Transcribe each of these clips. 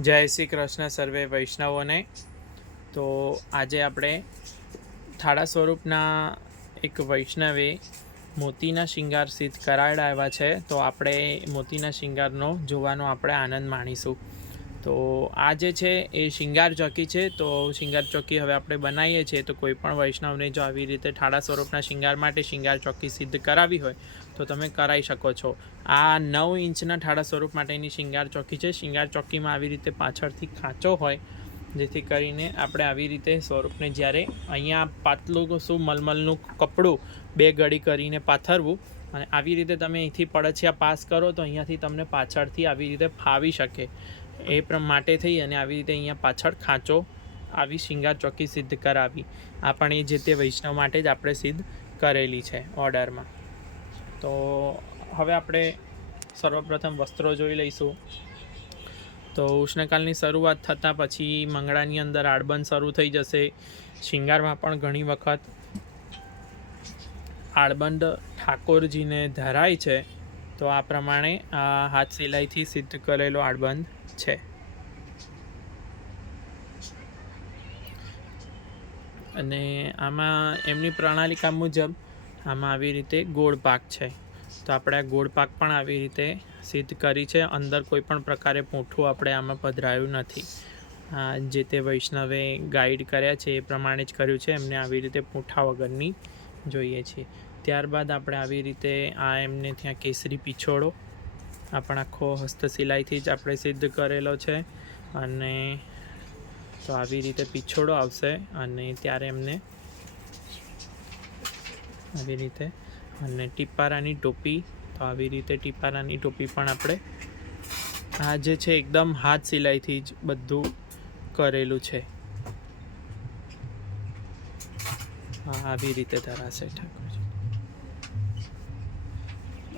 જય શ્રી કૃષ્ણ સર્વે વૈષ્ણવોને। તો આજે આપણે થાળા સ્વરૂપના એક વૈષ્ણવે મોતીના શિંગાર સિદ્ધ કરાવડાવ્યા છે, તો આપણે મોતીના શિંગારનો જોવાનો આપણે આનંદ માણીશું। તો આ જે છે એ શિંગાર ચોકી છે। તો શિંગાર ચોકી હવે આપણે બનાવીએ છીએ, તો કોઈ પણ વૈષ્ણવને જો આવી રીતે થાળા સ્વરૂપના શિંગાર માટે શિંગાર ચોકી સિદ્ધ કરાવી હોય તો તમે કરાવી શકો છો। આ 9 ઇંચના થાળા સ્વરૂપ માટેની શિંગાર ચોકી છે। શિંગાર ચોકીમાં આવી રીતે પાછળથી ખાંચો હોય, જેથી કરીને આપણે આવી રીતે સ્વરૂપને જ્યારે અહીંયા પાતળું શું મલમલનું કપડું 2 ગળી કરીને પાથરવું, અને આવી રીતે તમે અહીંથી પડછિયા પાસ કરો તો અહીંયાથી તમને પાછળથી આવી રીતે ફાવી શકે એ માટે થઈ અને આવી રીતે અહીંયા પાછળ ખાંચો આવી શિંગાર ચોકી સિદ્ધ કરાવી। આ પણ એ જે તે વૈષ્ણવ માટે જ આપણે સિદ્ધ કરેલી છે ઓર્ડરમાં। તો હવે આપણે સર્વપ્રથમ વસ્ત્રો જોઈ લઈશું। તો ઉષ્ણકાલની શરૂઆત થતાં પછી મંગળાની અંદર આડબંધ શરૂ થઈ જશે। શિંગારમાં પણ ઘણી વખત આડબંધ ઠાકોરજીને ધરાય છે, તો આ પ્રમાણે આ હાથ સિલાઈથી સિદ્ધ કરેલો આડબંધ છે। અને આમાં એમની પ્રણાલિકા મુજબ આમાં આવી રીતે ગોળ પાક છે, તો આપણે આ ગોળ પાક પણ આવી રીતે સિદ્ધ કરી છે। અંદર કોઈ પણ પ્રકારે પૂંઠું આપણે આમાં પધરાયું નથી। જે તે વૈષ્ણવે ગાઈડ કર્યા છે એ પ્રમાણે જ કર્યું છે, એમને આવી રીતે પૂંઠા વગરની જોઈએ છીએ। ત્યારબાદ આપણે આવી રીતે આ એમને ત્યાં કેસરી પીછોડો આ પણ આખો હસ્તશિલાઈથી જ આપણે સિદ્ધ કરેલો છે। અને તો આવી રીતે પીછોડો આવશે, અને ત્યારે એમને આવી રીતે, અને ટીપારાની ટોપી, તો આવી રીતે ટીપારાની ટોપી પણ આપણે આ જે છે એકદમ હાથ સિલાઈથી જ બધું કરેલું છે। આવી રીતે ધરાશે ઠાકોરજી।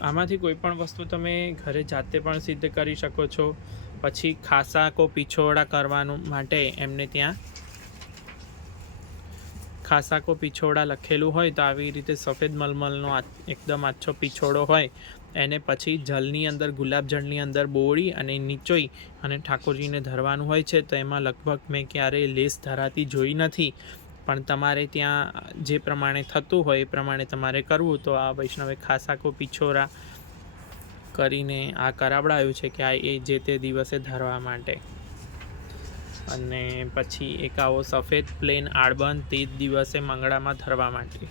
આમાંથી કોઈ પણ વસ્તુ તમે ઘરે જાતે પણ સિદ્ધ કરી શકો છો। પછી ખાસા કો પીછોડા કરવાનું માટે એમને ત્યાં ખાસા કો પીછોડા લખેલું હોય, તો આવી રીતે સફેદ મલમલનો એકદમ આછો પીછોડો હોય, એને પછી જલની અંદર ગુલાબજળની અંદર બોળી અને નીચોઈ અને ઠાકોરજીને ધરવાનું હોય છે। તો એમાં લગભગ મેં ક્યારેય લેસ ધરાતી જોઈ નથી, પણ તમારે ત્યાં જે પ્રમાણે થતું હોય એ પ્રમાણે તમારે કરવું। તો આ વૈષ્ણવે ખાસા કો પીછોરા કરીને આ કરાવડાવ્યું છે કે આ એ જે તે દિવસે ધરવા માટે। અને પછી એક આવો સફેદ પ્લેન આડબંધ તે જ દિવસે મંગળામાં ધરવા માટે।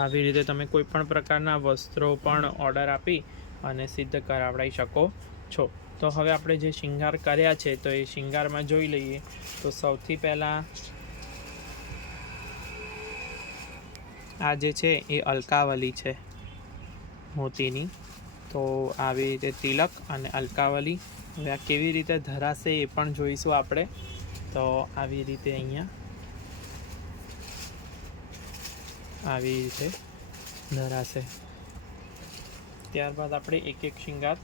આવી રીતે તમે કોઈ પણ પ્રકારના વસ્ત્રો પણ ઓર્ડર આપી અને સિદ્ધ કરાવડાવી શકો છો। તો હવે આપણે જે શિંગાર કર્યા છે તો એ શિંગારમાં જોઈ લઈએ। તો સૌથી પહેલાં આ જે છે એ અલકાવલી છે મોતીની। તો આવી રીતે તિલક અને અલકાવલી હવે આ કેવી રીતે ધરાશે એ પણ જોઈશું આપણે। તો આવી રીતે અહીંયા આવી રીતે ધરાશે। ત્યારબાદ આપણે એક એક શિંગાર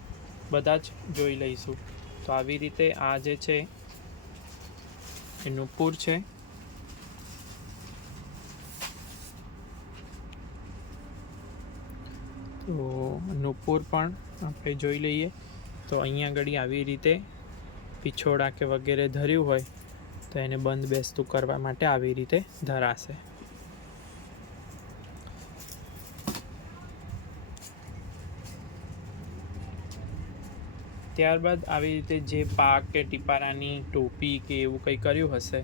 બધા જ જોઈ લઈશું। તો આવી રીતે આ જે છે એ નુપુર છે, તો નુપુર પણ આપણે જોઈ લઈએ। તો અહીંયા આગળ આવી રીતે પીછોડા કે વગેરે ધર્યું હોય તો એને બંધ બેસતું કરવા માટે આવી રીતે ધરાશે। ત્યારબાદ આવી રીતે જે પાક કે ટીપારાની ટોપી કે એવું કંઈ કર્યું હશે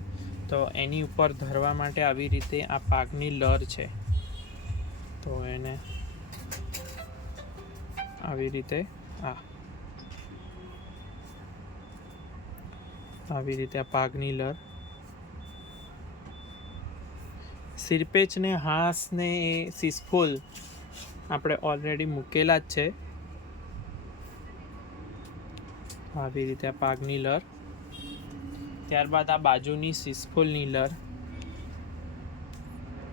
તો એની ઉપર ધરવા માટે આવી રીતે આ પાકની લર છે, તો એને આવી રીતે આવી રીતે આ પાકની લર, સિરપેચને હાસને એ સિસફૂલ આપણે ઓલરેડી મૂકેલા જ છે। આવી રીતે આ પાકની લર, ત્યારબાદ આ બાજુની સિસફૂલની લર,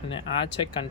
અને આ છે